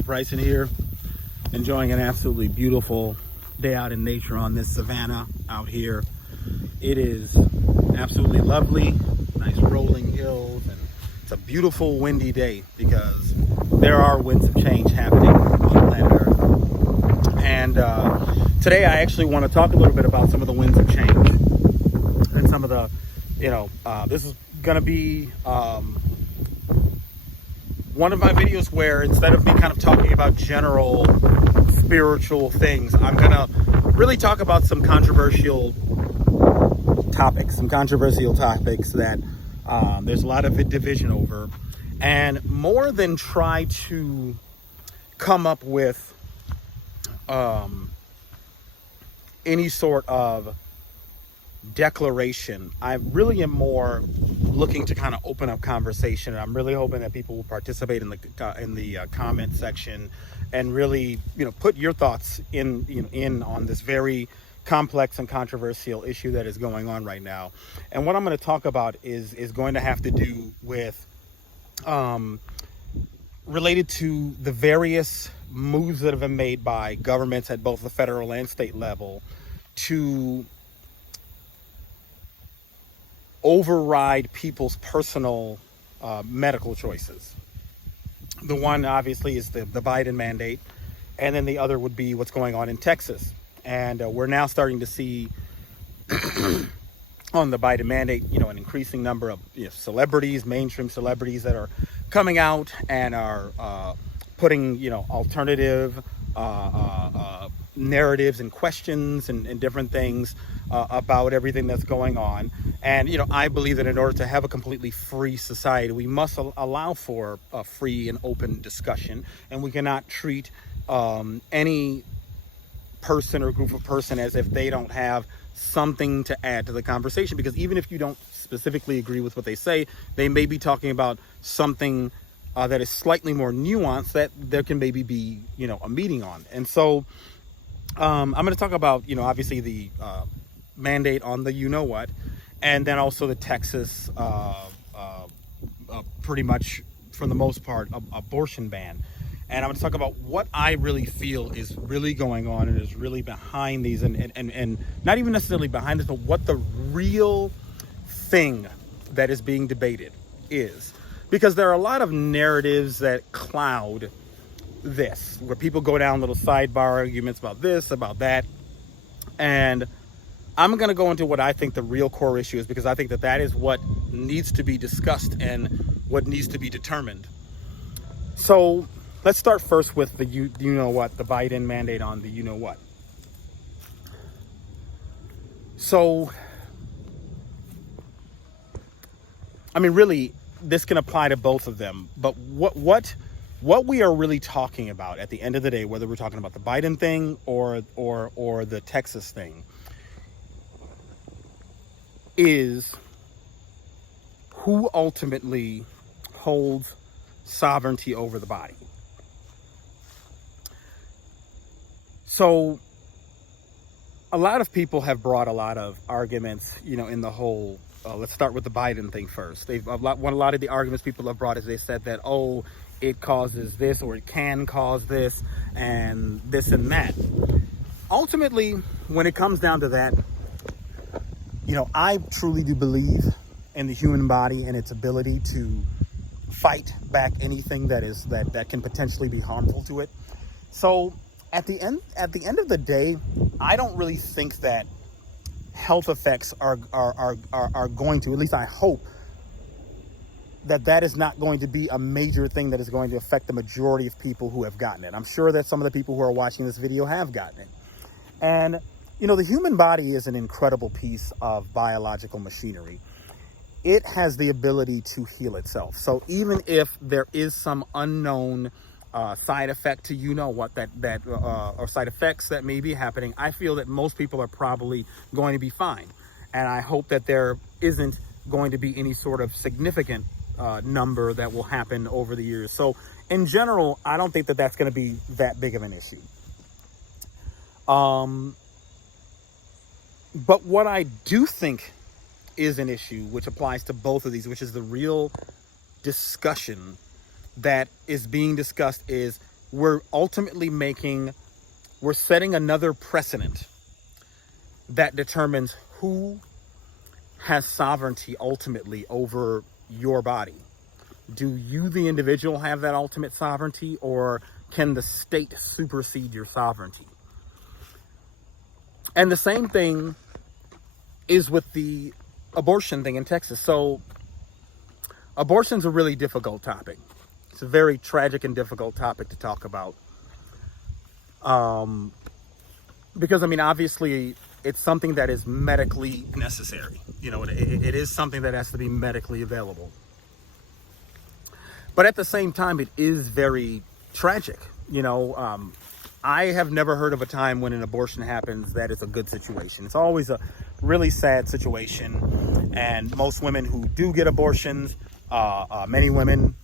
It's Bryson here, enjoying an absolutely beautiful day out in nature on this savanna out here. It is absolutely lovely, nice rolling hills, and it's a beautiful windy day because there are winds of change happening on planet Earth. And today I actually want to talk a little bit about some of the winds of change and some of the, this is going to be one of my videos where instead of me kind of talking about general spiritual things, I'm going to really talk about some controversial topics that there's a lot of division over. And more than try to come up with any sort of declaration, I really am more looking to kind of open up conversation. And I'm really hoping that people will participate in the comment section and really, put your thoughts in on this very complex and controversial issue that is going on right now. And what I'm going to talk about is going to have to do with related to the various moves that have been made by governments at both the federal and state level to override people's personal medical choices. The one obviously is the Biden mandate, and then the other would be what's going on in Texas. And we're now starting to see on the Biden mandate, an increasing number of celebrities, mainstream celebrities that are coming out and are putting alternative narratives and questions and different things about everything that's going on. And I believe that in order to have a completely free society, we must allow for a free and open discussion, and we cannot treat any person or group of person as if they don't have something to add to the conversation, because even if you don't specifically agree with what they say, they may be talking about something that is slightly more nuanced that there can maybe be a meeting on. And so I'm going to talk about obviously the mandate on the what, and then also the Texas pretty much for the most part abortion ban. And I'm going to talk about what I really feel is really going on and is really behind these, and not even necessarily behind this, but what the real thing that is being debated is. Because there are a lot of narratives that cloud this, where people go down little sidebar arguments about this, about that. And I'm going to go into what I think the real core issue is, because I think that is what needs to be discussed and what needs to be determined. So let's start first with the the Biden mandate on the what. So, really, this can apply to both of them. But what we are really talking about at the end of the day, whether we're talking about the Biden thing or the Texas thing, is who ultimately holds sovereignty over the body. So a lot of people have brought a lot of arguments, in the whole, let's start with the Biden thing first. A lot of the arguments people have brought is they said that, it causes this, or it can cause this, and this and that. Ultimately, when it comes down to that, I truly do believe in the human body and its ability to fight back anything that can potentially be harmful to it. So at the end of the day, I don't really think that health effects are going to, at least I hope, that is not going to be a major thing that is going to affect the majority of people who have gotten it. I'm sure that some of the people who are watching this video have gotten it. And, the human body is an incredible piece of biological machinery. It has the ability to heal itself. So even if there is some unknown side effect to or side effects that may be happening, I feel that most people are probably going to be fine. And I hope that there isn't going to be any sort of significant number that will happen over the years. So in general, I don't think that that's going to be that big of an issue. But what I do think is an issue, which applies to both of these, which is the real discussion that is being discussed, is we're setting another precedent that determines who has sovereignty ultimately over your body. Do you, the individual, have that ultimate sovereignty, or can the state supersede your sovereignty? And the same thing is with the abortion thing in Texas. So abortion's a really difficult topic. It's a very tragic and difficult topic to talk about. Because, I mean, obviously, it's something that is medically necessary. You know, it is something that has to be medically available. But at the same time, it is very tragic. You know, I have never heard of a time when an abortion happens that is a good situation. It's always a really sad situation. And most women who do get abortions, many women,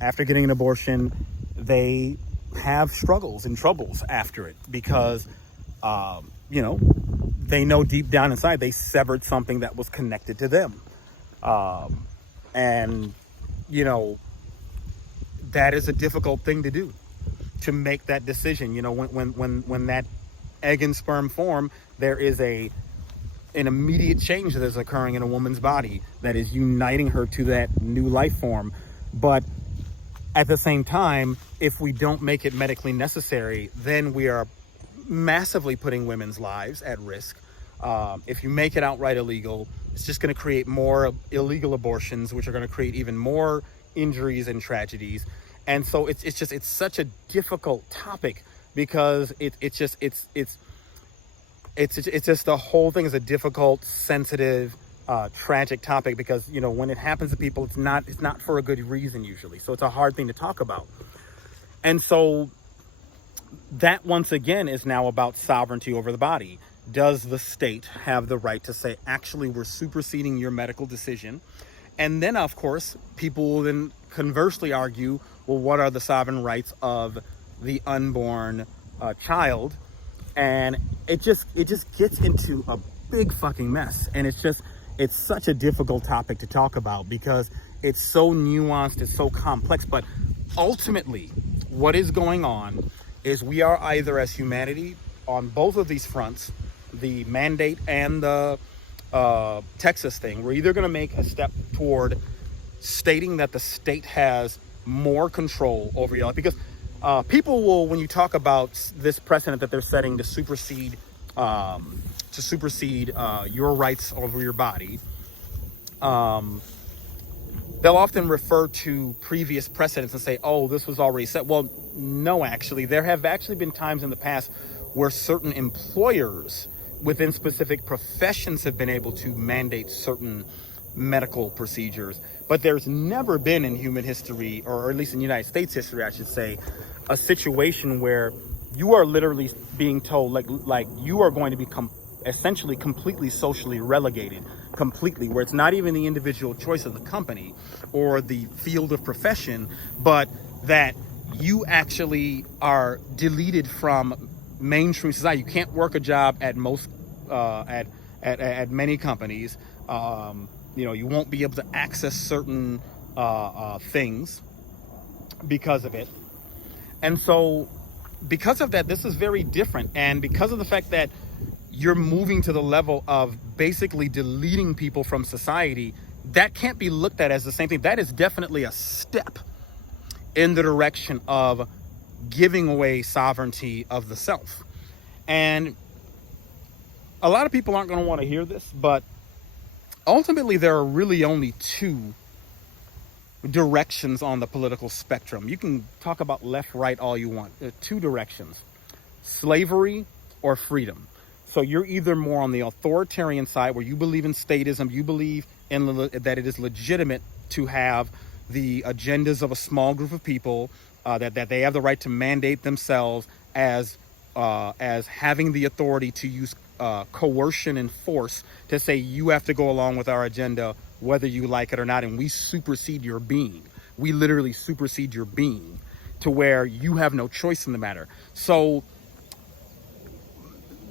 after getting an abortion, they have struggles and troubles after it because, you know, they know deep down inside they severed something that was connected to them. And, you know, that is a difficult thing to do, to make that decision. You know, when that egg and sperm form, there is an immediate change that is occurring in a woman's body that is uniting her to that new life form. But at the same time, if we don't make it medically necessary, then we are massively putting women's lives at risk. If you make it outright illegal, it's just going to create more illegal abortions, which are going to create even more injuries and tragedies. And so it's such a difficult topic because it's just the whole thing is a difficult, sensitive, tragic topic because, you know, when it happens to people, it's not for a good reason usually. So it's a hard thing to talk about. And so that once again is now about sovereignty over the body. Does the state have the right to say, actually, we're superseding your medical decision? And then, of course, people will then conversely argue, well, what are the sovereign rights of the unborn child? And it just gets into a big fucking mess. And it's such a difficult topic to talk about because it's so nuanced, it's so complex. But ultimately, what is going on is we are either, as humanity, on both of these fronts, the mandate and the Texas thing, we're either going to make a step toward stating that the state has more control over your life. Because people will, when you talk about this precedent that they're setting to supersede your rights over your body, they'll often refer to previous precedents and say, oh, this was already set. Well, no, actually, there have actually been times in the past where certain employers within specific professions have been able to mandate certain medical procedures. But there's never been in human history, or at least in United States history, I should say, a situation where you are literally being told, like you are going to become essentially completely socially relegated, completely, where it's not even the individual choice of the company or the field of profession, but that you actually are deleted from mainstream society. You can't work a job at most at many companies. You know, you won't be able to access certain things because of it. And so because of that, this is very different. And because of the fact that you're moving to the level of basically deleting people from society, that can't be looked at as the same thing. That is definitely a step in the direction of giving away sovereignty of the self. And a lot of people aren't going to want to hear this, but ultimately there are really only two directions on the political spectrum. You can talk about left, right, all you want. There are two directions: slavery or freedom. So you're either more on the authoritarian side, where you believe in statism, you believe in that it is legitimate to have the agendas of a small group of people, that they have the right to mandate themselves as having the authority to use coercion and force to say you have to go along with our agenda whether you like it or not, and we supersede your being. We literally supersede your being to where you have no choice in the matter. So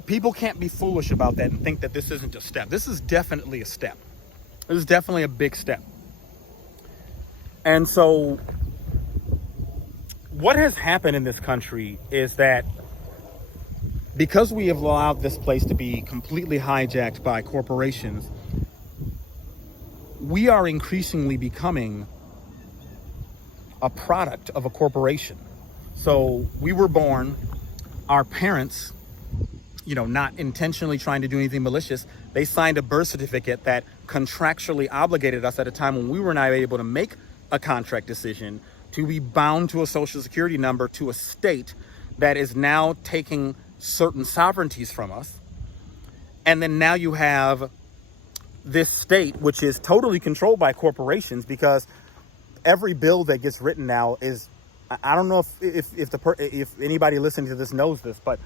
people can't be foolish about that and think that this isn't a step. This is definitely a step. This is definitely a big step. And so what has happened in this country is that because we have allowed this place to be completely hijacked by corporations, we are increasingly becoming a product of a corporation. So we were born, our parents, not intentionally trying to do anything malicious, they signed a birth certificate that contractually obligated us at a time when we were not able to make a contract decision to be bound to a social security number to a state that is now taking certain sovereignties from us. And then now you have this state, which is totally controlled by corporations, because every bill that gets written now is, I don't know if anybody listening to this knows this, but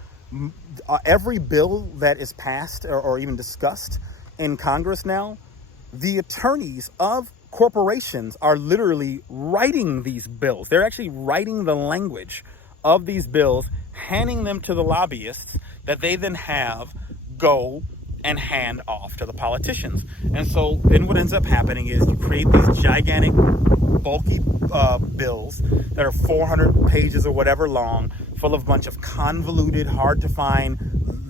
every bill that is passed or even discussed in Congress now, the attorneys of corporations are literally writing these bills. They're actually writing the language of these bills, handing them to the lobbyists that they then have go and hand off to the politicians. And so then what ends up happening is you create these gigantic, bulky bills that are 400 pages or whatever long, full of a bunch of convoluted, hard to find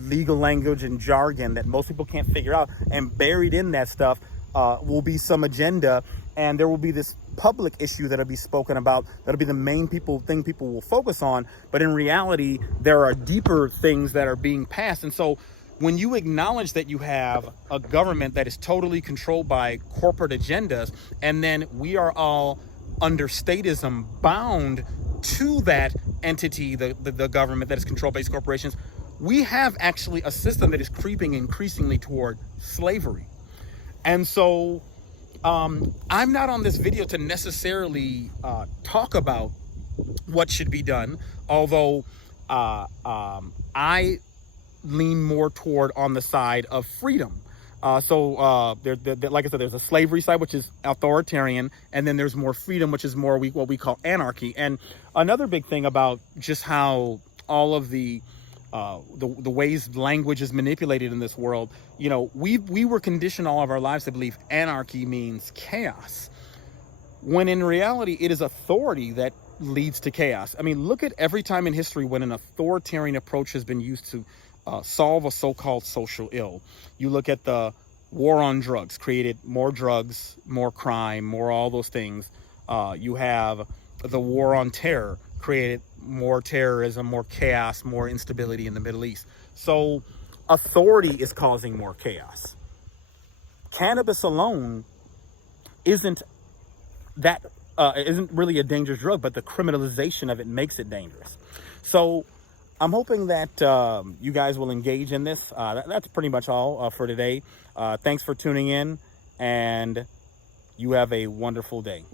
legal language and jargon that most people can't figure out. And buried in that stuff will be some agenda, and there will be this public issue that'll be spoken about. That'll be the main thing people will focus on. But in reality, there are deeper things that are being passed. And so when you acknowledge that you have a government that is totally controlled by corporate agendas, and then we are all under statism bound to that entity, the government that is controlled by these corporations, we have actually a system that is creeping increasingly toward slavery. And so I'm not on this video to necessarily talk about what should be done, although I lean more toward on the side of freedom. Like I said, there's a slavery side, which is authoritarian, and then there's more freedom, which is more what we call anarchy. And another big thing about just how all of the ways language is manipulated in this world, we were conditioned all of our lives to believe anarchy means chaos, when in reality it is authority that leads to chaos. I mean, look at every time in history when an authoritarian approach has been used to solve a so-called social ill. You look at the war on drugs, created more drugs, more crime, more all those things. You have the war on terror, created more terrorism, more chaos, more instability in the Middle East. So authority is causing more chaos. Cannabis alone isn't really a dangerous drug, but the criminalization of it makes it dangerous. So I'm hoping that you guys will engage in this. That's pretty much all for today. Thanks for tuning in, and you have a wonderful day.